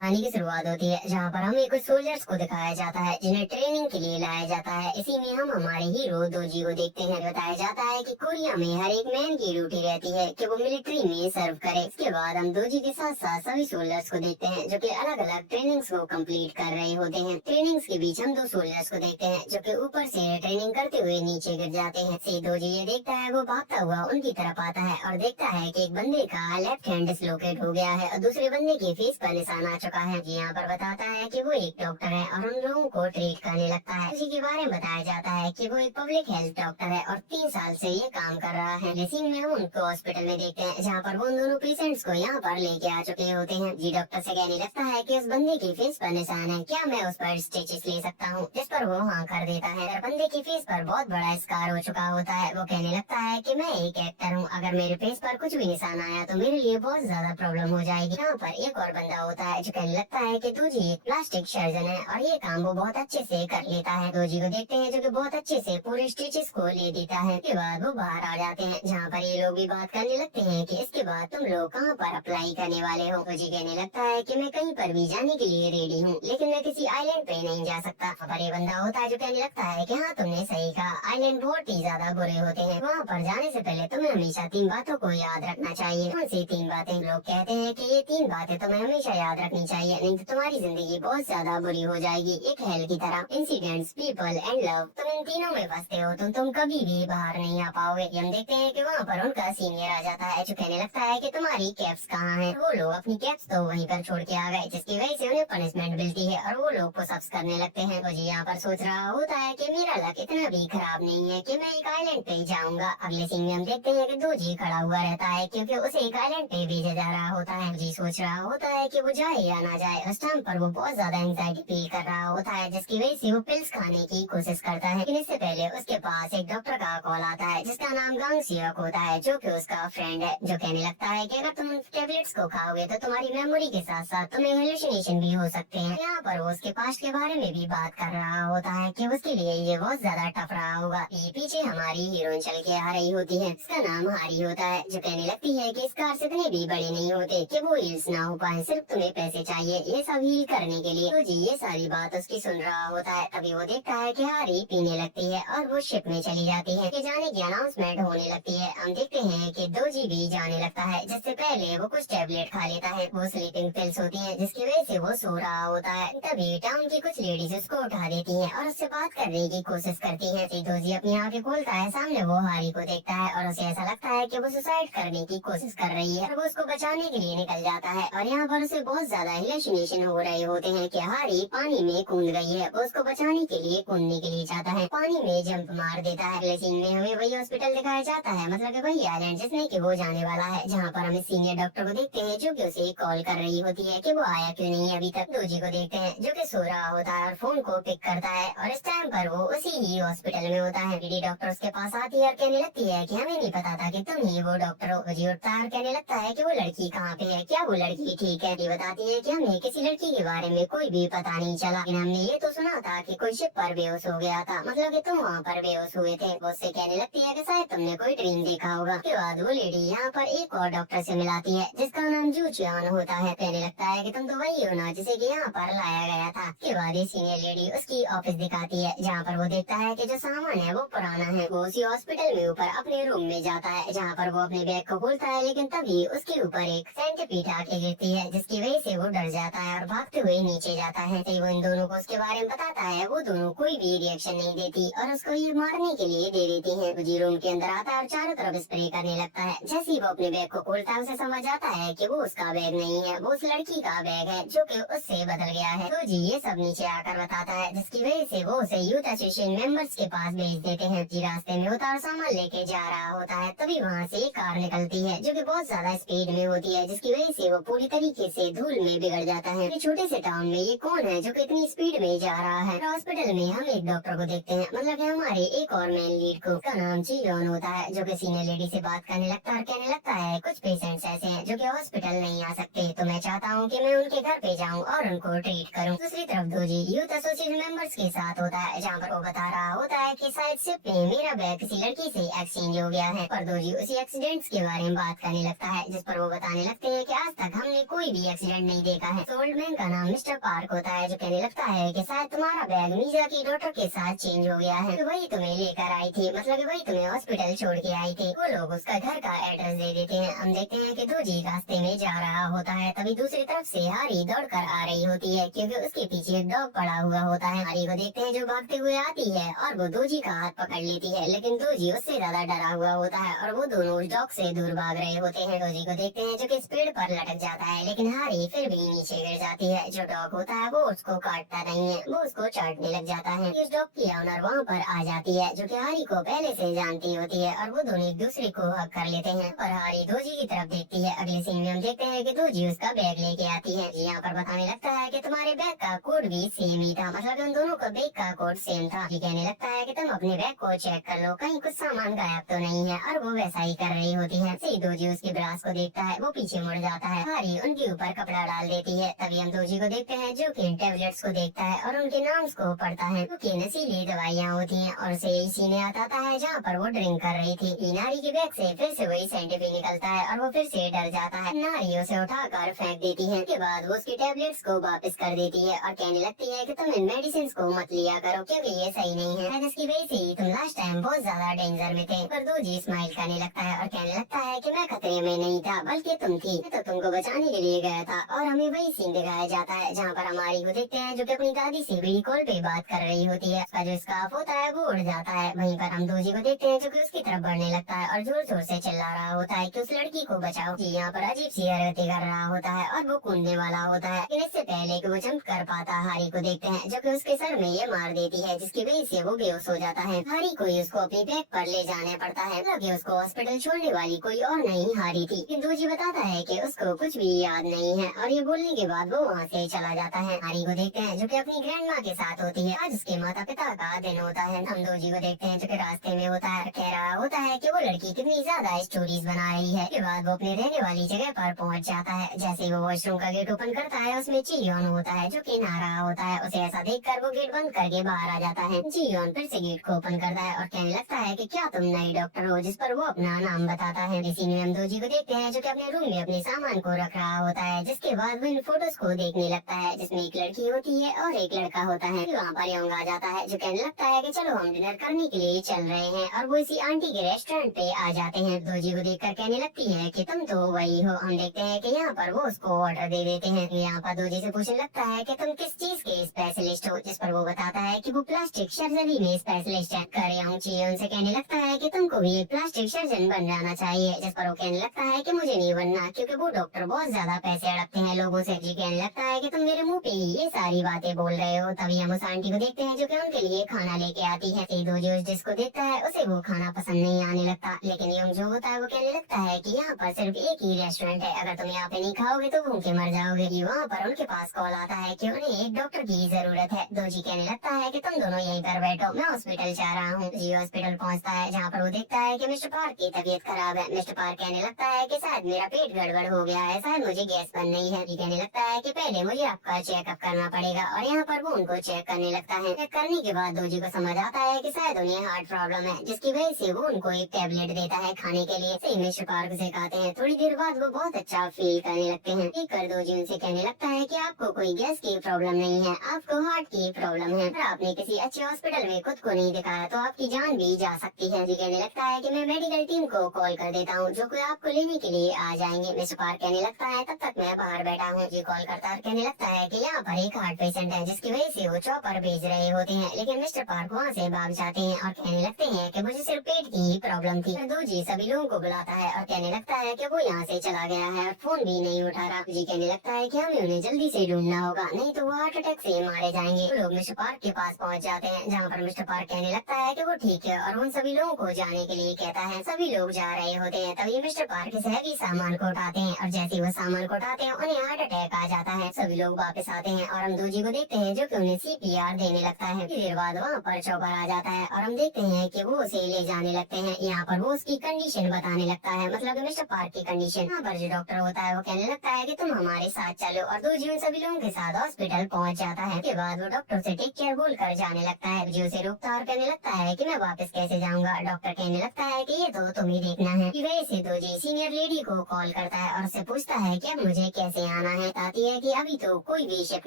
कहानी की शुरुआत होती है जहाँ पर हमें कुछ सोल्जर्स को दिखाया जाता है जिन्हें ट्रेनिंग के लिए लाया जाता है। इसी में हम हमारे हीरो दोजी को देखते हैं। बताया जाता है कि कोरिया में हर एक मैन की ड्यूटी रहती है कि वो मिलिट्री में सर्व करे। इसके बाद हम दोजी के साथ साथ सभी सोल्जर्स को देखते हैं जो कि अलग अलग ट्रेनिंग्स को कंप्लीट कर रहे होते हैं। ट्रेनिंग्स के बीच हम दो सोल्जर्स को देखते हैं जो कि ऊपर से ट्रेनिंग करते हुए नीचे गिर जाते हैं। से दोजी ये देखता है, वो भागता हुआ उनकी तरफ आता है और देखता है कि एक बंदे का लेफ्ट हैंड डिसलोकेट हो गया है और दूसरे बंदे के फेस पर निशान आ चुका है। जी यहाँ पर बताता है कि वो एक डॉक्टर है और उन लोगों को ट्रीट करने लगता है। उसी के बारे में बताया जाता है कि वो एक पब्लिक हेल्थ डॉक्टर है और 3 साल से ये काम कर रहा है। लेकिन में हम उनको हॉस्पिटल में देखते हैं जहाँ पर वो उन दोनों पेशेंट्स को यहाँ पर लेके आ चुके होते हैं। जी डॉक्टर से कहने लगता है कि उस बंदे के फेस पर निशान है, क्या मैं उस पर स्टिचेस ले सकता हूँ? जिस पर वो हाँ कर देता है। अगर बंदे के फेस पर बहुत बड़ा स्कार हो चुका होता है, वो कहने लगता है कि मैं एक एक्टर हूँ, अगर मेरे फेस पर कुछ भी निशान आया तो मेरे लिए बहुत ज्यादा प्रॉब्लम हो जाएगी। यहाँ पर एक और बंदा होता है जो कहने लगता है कि तुझे एक प्लास्टिक सर्जन है और ये काम वो बहुत अच्छे से कर लेता है। दोजी को देखते हैं जो कि बहुत अच्छे से पूरे स्टिचेस को ले देता है। उसके बाद वो बाहर आ जाते हैं जहाँ पर ये लोग भी बात करने लगते हैं कि इसके बाद तुम लोग कहाँ पर अप्लाई करने वाले हो? दोजी कहने लगता है कि मैं कहीं पर भी जाने के लिए रेडी हूँ, लेकिन मैं किसी आइलैंड पे नहीं जा सकता। वहाँ पर ये बंदा होता है जो कहने लगता है कि हाँ तुमने सही कहा, आइलैंड बहुत ही ज्यादा बुरे होते हैं। वहाँ पर जाने से पहले तुम्हें हमेशा 3 बातों को याद रखना चाहिए। कौन सी 3 बातें? लोग कहते हैं कि ये 3 बातें तुम्हें हमेशा याद रखनी चाहिए, नहीं तो तुम्हारी जिंदगी बहुत ज्यादा बुरी हो जाएगी। एक हेल की तरह इंसिडेंट्स, पीपल एंड लव। तुम इन तीनों में फंसते हो तो तुम कभी भी बाहर नहीं आ पाओगे। हम देखते हैं कि वहाँ पर उनका सीनियर आ जाता है जो कहने लगता है कि तुम्हारी कैप्स कहाँ हैं? वो लोग अपनी कैप्स तो वहीं पर छोड़ के आ गए, जिसकी वजह से उन्हें पनिशमेंट मिलती है और वो लोग पुशअप्स करने लगते हैं। तो जी यहाँ पर सोच रहा होता है कि मेरा लक इतना भी खराब नहीं है कि मैं एक आइलैंड पे ही जाऊंगा। अगले सीन में हम देखते हैं कि दोजी खड़ा हुआ रहता है क्योंकि उसे एक आइलैंड पे भेजा जा रहा होता है। जी सोच रहा होता है कि वो जाए या ना जाए। उस टाइम पर वो बहुत ज्यादा एंजाइटी फील कर रहा होता है, जिसकी वजह से वो पिल्स खाने की कोशिश करता है। लेकिन इससे पहले उसके पास एक डॉक्टर का कॉल आता है जिसका नाम गांग सियोक होता है, जो कि उसका फ्रेंड है, जो कहने लगता है कि अगर तुम उन टेबलेट्स को खाओगे तो तुम्हारी मेमोरी के साथ साथ तुम्हें हेलुसिनेशन भी हो सकते हैं। यहाँ पर वो उसके पास्ट के बारे में भी बात कर रहा होता है कि उसके लिए ये बहुत ज्यादा टफ रहा होगा। ये पीछे हमारी हीरोइन चल के आ रही होती है, इसका नाम हारी होता है, जो कहने लगती है कि स्कार्स इतने भी बड़े नहीं होते कि वो हील्स ना हो पाए, सिर्फ तुम्हें पैसे चाहिए ये सब हील करने के लिए। तो जी ये सारी बात उसकी सुन रहा होता है। तभी वो देखता है कि हारी पीने लगती है और वो शिप में चली जाती है कि जाने की अनाउंसमेंट होने लगती है। हम देखते हैं कि दोजी भी जाने लगता है, जिससे पहले वो कुछ टैबलेट खा लेता है। वो स्लीपिंग पिल्स होती हैं जिसकी वजह से वो सो रहा होता है। तभी टाउन की कुछ लेडीज उसको उठा देती हैं और उससे बात करने की कोशिश करती हैं। दोजी अपनी आंखें खोलता है, सामने वो हारी को देखता है और उसे ऐसा लगता है कि वो सुसाइड करने की कोशिश कर रही है और वो उसको बचाने के लिए निकल जाता है। और यहाँ पर उसे बहुत ज्यादा हेलुसिनेशन हो रहे होते हैं कि हारी पानी में कूद गई है। वो उसको बचाने के लिए कूदने के लिए जाता है, पानी में जंप मार देता है। अगले सीन में हमें वही हॉस्पिटल दिखाया जाता है, मतलब कि वही आइलैंड जिसमें कि वो जाने वाला है, जहाँ पर हम सीनियर डॉक्टर को देखते हैं जो कि उसे कॉल कर रही होती है कि वो आया क्यों नहीं अभी तक। दोजी को देखते हैं जो कि सो रहा होता है और फोन को पिक करता है और इस टाइम पर वो उसी ही हॉस्पिटल में होता है। लेडी डॉक्टर उसके पास आती है और कहने लगती है कि हमें नहीं पता था कि तुम ही वो डॉक्टर हो। दोजी उठता है और कहने लगता है कि वो लड़की कहाँ पे है, क्या वो लड़की ठीक है? ये बताती है कि हमें किसी लड़की के बारे में कोई भी पता नहीं चला, लेकिन हमने ये तो सुना था कि कोई शिप पर बेहोश हो गया था, मतलब कि तुम वहाँ पर बेहोश हुए थे। वो उससे कहने लगती है कि शायद तुमने कोई ड्रीम देखा होगा। उसके बाद वो लेडी यहाँ पर एक और डॉक्टर से मिलाती है जिसका नाम जू चियान होता है। कहने लगता है कि तुम तो वही हो ना जिसे कि यहाँ पर लाया गया था। उसके बाद ये सीनियर लेडी उसकी ऑफिस दिखाती है जहाँ पर वो देखता है कि जो सामान है वो पुराना है। वो उसी हॉस्पिटल में ऊपर अपने रूम में जाता है जहाँ पर वो अपने बैग को खोलता है, लेकिन तभी उसके ऊपर एक सेंटीपीड आके गिरती है, जिसकी वजह से वो डर जाता है और भागते हुए नीचे जाता है। तो वो इन दोनों को उसके बारे में बताता है, वो दोनों कोई भी रिएक्शन नहीं देती और उसको ये मारने के लिए दे देती है। वो जी रूम के अंदर आता है और चारों तरफ स्प्रे करने लगता है। जैसे ही वो अपने बैग को खोलता है उसे समझ आता है कि वो उसका बैग नहीं है, वो उस लड़की का बैग है जो कि उससे बदल गया है। तो जी ये सब नीचे आकर बताता है, जिसकी वजह से वो उसे यूथ एसोसिएशन मेंबर्स के पास भेज देते हैं। जी रास्ते में होता और सामान लेके जा रहा होता है, तभी वहाँ से एक कार निकलती है जो कि बहुत ज्यादा स्पीड में होती है, जिसकी वजह से वो पूरी तरीके से धूल में बिगड़ जाता है। ये छोटे से टाउन में ये कौन है जो कि इतनी स्पीड में जा रहा है? हॉस्पिटल में हम एक डॉक्टर को देखते हैं, मतलब कि हमारे एक और मेन लीड को, का नाम जीयन होता है, जो कि सीनियर लेडी से बात करने लगता है और कहने लगता है कुछ पेशेंट्स ऐसे हैं जो कि हॉस्पिटल नहीं आ सकते, तो मैं चाहता हूँ कि मैं उनके घर पे जाऊँ और उनको ट्रीट करूँ। दूसरी तरफ दोजी यूथ एसोसिएशन मेंबर्स के साथ होता है, जहाँ पर वो बता रहा होता है कि शायद शिप में मेरा बैग किसी लड़की से एक्सचेंज हो गया है। पर दोजी उसी एक्सीडेंट्स के बारे में बात करने लगता है, जिस पर वो बताने लगते हैं कि आज तक हमने कोई भी एक्सीडेंट नहीं देखा है। ओल्ड मैन का नाम मिस्टर पार्क होता है, जो कहने लगता है कि शायद तुम्हारा बैग मीजा की डॉक्टर के साथ चेंज हो गया है, तो वही तुम्हें लेकर आई थी, मतलब वही तुम्हें हॉस्पिटल छोड़ के आई थी। वो लोग उसका घर का एड्रेस दे देते हैं। हम देखते हैं कि दोजी रास्ते में जा रहा होता है, तभी दूसरी तरफ से हारी दौड़कर आ रही होती है, क्योंकि उसके पीछे एक डॉग पड़ा हुआ होता है। हारी को देखते हैं जो भागते हुए आती है और वो दोजी का हाथ पकड़ लेती है, लेकिन दोजी उससे ज्यादा डरा हुआ होता है और वो दोनों उस डॉग से दूर भाग रहे होते हैं। दोजी को देखते हैं जो कि इस पेड़ पर लटक जाता है, लेकिन हारी फिर भी नीचे गिर जाती है। जो डॉग होता है वो उसको काटता नहीं है, वो उसको चाटने लग जाता है। इस डॉग की ऑनर वहाँ पर आ जाती है, जो कि हारी को पहले से जानती होती है, और वो दोनों एक दूसरे को हक कर लेते हैं। और हारी दोजी की तरफ देखती है। अगले सीन में हम देखते हैं कि दोजी उसका बैग लेके आती है। यहाँ पर बताने लगता है कि तुम्हारे बैग का कोड भी सेम ही था, मतलब उन दोनों का बैग का कोड सेम था। ये कहने लगता है कि तुम अपने बैग को चेक कर लो, कहीं कुछ सामान गायब तो नहीं है, और वो वैसा ही कर रही होती है। सही दोजी उसकी ब्रास को देखता है, वो पीछे मुड़ जाता है। हारी उनके ऊपर कपड़ा डाल देती है। तभी हम दोजी को देखते हैं जो कि इन टैबलेट्स को देखता है और उनके नाम्स को पढ़ता है, जो कि नशीली दवाइयाँ होती हैं, और उसे यही सीने आता है जहाँ पर वो ड्रिंक कर रही थी। नारी के बैग से फिर से वही साइंटिफिक निकलता है और वो फिर से डर जाता है। नारी उसे उठाकर फेंक देती है। उसके बाद वो उसकी टैबलेट्स को वापस कर देती है और कहने लगती है कि तुम इन मेडिसिन को मत लिया करो, क्योंकि ये सही नहीं है, जिसकी वजह से ही तुम लास्ट टाइम बहुत ज्यादा डेंजर में थे। पर दोजी स्माइल करने लगता है और कहने लगता है कि मैं खतरे में नहीं था, बल्कि तुम थी, मैं तो तुमको बचाने के लिए गया था। और हमें वही सीन दिखाया जाता है जहाँ पर हमारी को देखते हैं जो कि अपनी दादी से वीडियो कॉल पे बात कर रही होती है। उसका जो स्कार्फ होता है वो उड़ जाता है। वहीं पर हम दोजी को देखते हैं जो कि उसकी तरफ बढ़ने लगता है और जोर जोर से चिल्ला रहा होता है कि उस लड़की को बचाओ। जी यहाँ पर अजीब सी हरकतें कर रहा होता है और वो कूदने वाला होता है, लेकिन इससे पहले कि वो जंप कर पाता, हारी को देखते हैं जो कि उसके सर में ये मार देती है, जिसकी वजह से वो बेहोश हो जाता है। हारी को ही उसको अपनी बैग पर ले जाना पड़ता है, क्योंकि उसको हॉस्पिटल छोड़ने वाली कोई और नहीं हारी थी। लेकिन दोजी बताता है कि उसको कुछ भी याद नहीं है, और ये बोलने के बाद वो वहाँ से चला जाता है। हारी को देखते हैं जो कि अपनी ग्रैंड माँ के साथ होती है। आज उसके माता पिता का दिन होता है। हम दोजी को देखते हैं जो कि रास्ते में होता है, कह रहा होता है कि वो लड़की कितनी ज्यादा स्टोरीज बना रही है। के बाद वो अपने रहने वाली जगह पर पहुंच जाता है। जैसे ही वो वॉशरूम का गेट ओपन करता है, उसमें जियोन होता है जो कि नहा रहा होता है। उसे ऐसा देखकर वो गेट बंद करके बाहर आ जाता है। जियोन फिर से गेट को ओपन करता है और कहने लगता है कि क्या तुम नई डॉक्टर हो, जिस पर वो अपना नाम बताता है। इसी में हम दोजी को देखते हैं जो कि अपने रूम में अपने सामान को रख रहा होता है। जिसके बाद वो इन फोटोज को देखने लगता है, जिसमें एक लड़की होती है और एक लड़का होता है। वहाँ पर यंग आ जाता है जो कहने लगता है कि चलो हम डिनर करने के लिए चल रहे हैं, और वो इसी आंटी के रेस्टोरेंट पे आ जाते हैं। दोजी को देखकर कहने लगती है कि तुम तो वही हो। हम देखते हैं कि यहाँ पर वो उसको ऑर्डर दे देते हैं। यहाँ पर दोजी से पूछने लगता है कि तुम किस चीज के स्पेशलिस्ट हो, जिस पर वो बताता है कि वो प्लास्टिक सर्जरी में स्पेशलिस्ट है। करेंग चियोन से कहने लगता है कि तुमको भी एक प्लास्टिक सर्जन बन जाना चाहिए, जिस पर वो कहने लगता है कि मुझे नहीं बनना, क्योंकि वो डॉक्टर बहुत ज्यादा पैसे अड़कते हैं लोगों से। जी कहने लगता है कि तुम मेरे मुंह पे ही ये सारी बातें बोल रहे हो। तभी हम उस आंटी को देखते हैं जो कि उनके लिए खाना लेके आती है। दोजी उस जिसको देखता है उसे वो खाना पसंद नहीं आने लगता, लेकिन यंग जो होता है वो कहने लगता है कि यहाँ पर सिर्फ एक ही रेस्टोरेंट है, अगर तुम यहाँ पे नहीं खाओगे तो भूखे मर जाओगे। वहाँ पर उनके पास कॉल आता है कि उन्हें एक डॉक्टर की जरूरत है। दोजी कहने लगता है कि तुम दोनों यहीं पर बैठो, मैं हॉस्पिटल जा रहा हूँ। जी हॉस्पिटल पहुँचता है जहाँ पर वो देखता है कि मिस्टर पार्क की तबीयत खराब है। मिस्टर पार्क कहने लगता है कि शायद मेरा पेट गड़बड़ हो गया है, शायद मुझे गैस बन नहीं है। जी कहने लगता है कि पहले मुझे आपका चेकअप करना पड़ेगा, और यहाँ पर वो उनको चेक करने लगता है। चेक करने के बाद दोजी को समझ आता है कि शायद उन्हें हार्ट प्रॉब्लम है, जिसकी वजह से वो उनको एक टैबलेट देता है खाने के लिए। सही मिस्टर पार्क से कहते हैं। थोड़ी देर बाद वो बहुत अच्छा फील करने लगते हैं। एक कर दोजी उनसे कहने लगता है कि आपको कोई गैस की प्रॉब्लम नहीं है, आपको हार्ट की प्रॉब्लम है। अगर आपने किसी अच्छे हॉस्पिटल में खुद को नहीं दिखाया तो आपकी जान भी जा सकती है। जी कहने लगता है कि मैं मेडिकल टीम को कॉल कर देता हूँ, जो कि आपको लेने के लिए आ जाएंगे। मिस्टर पार्क कहने लगता है तब तक मैं बाहर बैठा हूँ। जी कॉल करता है, कहने लगता है कि यहाँ पर एक हार्ट पेशेंट है, जिसकी वजह से वो चॉपर भेज रहे होते हैं, लेकिन मिस्टर पार्क वहाँ से भाग जाते हैं और कहने लगते हैं कि मुझे सिर्फ पेट की ही प्रॉब्लम थी। दोजी सभी लोगों को बुलाता है और कहने लगता है कि वो यहाँ से चला गया है और फोन भी नहीं उठा रहा। जी कहने लगता है कि हमें उन्हें जल्दी से ढूंढना होगा, नहीं तो वो हार्ट अटैक से मारे जाएंगे। वो लोग मिस्टर पार्क के पास पहुँच जाते हैं, जहाँ पर मिस्टर पार्क कहने लगता है कि वो ठीक है और उन सभी लोगों को जाने के लिए कहता है। सभी लोग जा रहे होते हैं। तभी मिस्टर पार्क इस हैवी सामान को उठाते हैं, और जैसे ही वो सामान को उठाते हैं उन्हें हार्ट अटैक आ जाता है। सभी लोग वापस आते हैं और हम दोजी को देखते हैं जो कि उन्हें सीपीआर देने लगता है। देर बाद वहाँ पर चौपर आ जाता है और हम देखते हैं कि वो उसे ले जाने लगते हैं। यहाँ पर वो उसकी कंडीशन बताने लगता है, मतलब मिस्टर पार्क की कंडीशन। यहाँ पर जो डॉक्टर होता है वो कहने लगता है कि तुम हमारे साथ चलो, और दोजी उन सभी लोगों के साथ हॉस्पिटल पहुँच जाता है। के बाद वो डॉक्टर से टेक केयर बोल कर जाने लगता है। जो उसे रोकता और कहने लगता है कि मैं वापस कैसे जाऊंगा। डॉक्टर कहने लगता है कि ये तो तुम्हें देखना है। वजह से दोजी सीनियर लेडी को कॉल करता है और उससे पूछता है कि अब मुझे कैसे आना है, बताती है कि अभी तो कोई भी शिप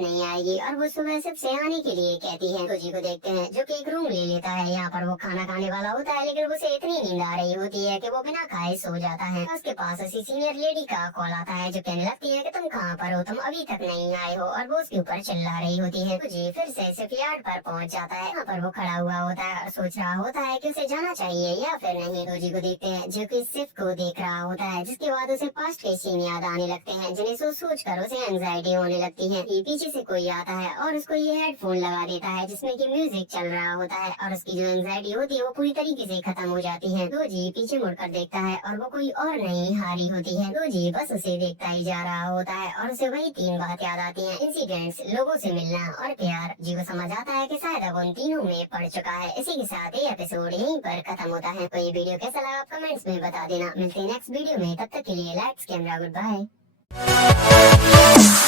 नहीं आएगी और वो सुबह शिप से आने के लिए कहती है। रोजी को देखते हैं जो कि एक रूम ले लेता है। यहाँ पर वो खाना खाने वाला होता है, लेकिन उसे इतनी नींद आ रही होती है कि वो बिना खाए सो जाता है। उसके पास उसी सीनियर लेडी का कॉल आता है जो कहने लगती है कि तुम कहाँ पर हो, तुम अभी तक नहीं आए हो, और वो उसके ऊपर चिल्ला रही होती है। रोजी फिर से शिप यार्ड पर पहुँच जाता है। यहाँ पर वो खड़ा हुआ होता है और सोच रहा होता है कि उसे जाना चाहिए या फिर नहीं। रोजी को देखते हैं जो कि शिप को देख रहा होता है, जिसके बाद उसे पास्ट के सीन याद आने लगते हैं, जिन्हें सोच कर उसे एंजाइटी होने लगती है। ये पीछे से कोई आता है और उसको ये हेडफोन लगा देता है जिसमें कि म्यूजिक चल रहा होता है, और उसकी जो एंजाइटी होती है वो पूरी तरीके से खत्म हो जाती है। रोजी पीछे मुड़कर देखता है और वो कोई और नहीं हारी होती है। रोजी बस उसे देखता ही जा रहा होता है और उसे वही 3 बात याद आती है, इंसिडेंट्स, लोगों से मिलना और प्यार। जी को समझ आता है कि शायद अब उन तीनों में पड़ चुका है। इसी के साथ ये एपिसोड यहीं पर खत्म होता है। तो ये वीडियो कैसा लगा आप कमेंट्स में बता देना। मिलते हैं नेक्स्ट वीडियो में, तब तक के लिए likes camera good bye.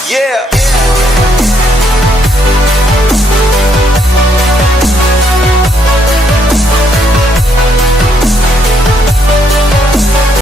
Yeah.